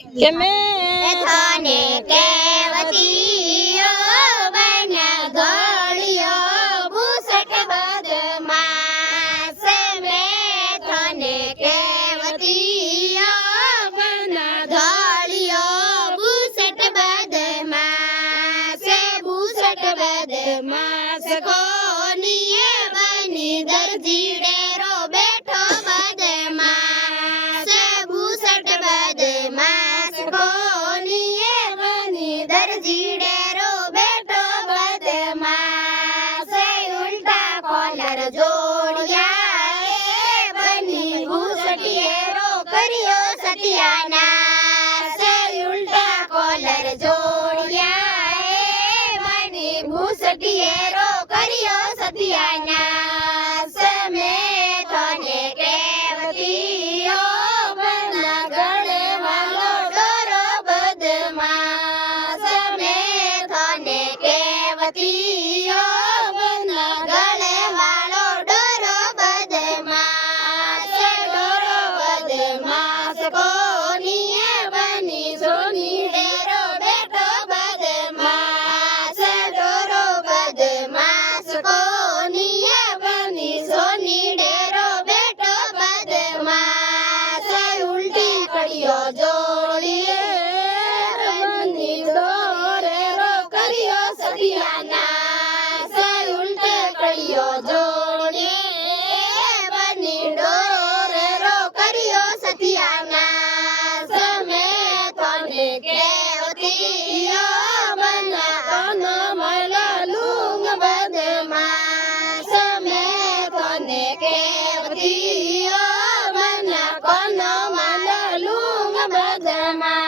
કે મેં તને કેવતીઓ બન્યા ગળિયો ભૂસટ બદમાશ મેં તને કેવતીઓ બન્યા ગળિયો ભૂસટ બદમાશ કોનીએ બની દરજીડે રો બેઠો બદમાશ ભૂસટ બદમાશ કોનીએ બની દરજીડે રો બેઠો બદમાશ ઉલટા કોલર જોડિયા એ બની ભૂસટીએ રો કર્યો સત્યાનાશ ઉલટા કોલર જોડિયા એ બની ભૂસટીએ રો કર્યો સત્યાનાશ મેં તને કેવતીઓ બના ગળે વાળો ડોરો બદમાશ મેં તને કેવતીઓ બના ગળે વાળો ડોરો બદમાશ કોનીએ બની સોની ડેરો બેઠો બદમાશ ડોરો બદમાશ કોનીએ બની સોની ડેરો બેઠો બદમાશ ઉલટી કડીઓ જોડીએ બની ડોરે રો કર્યો સત્યાનાશ ઉલટે કડીઓ જોડીએ બની ડોરે રો કર્યો સત્યાનાશ મેં તને કેવતીઓ બના તન મળ્યા લુંગ બદમાશ મેં તને કેવતીઓ બના કોનો મળ્યા લુંગ બદમાશ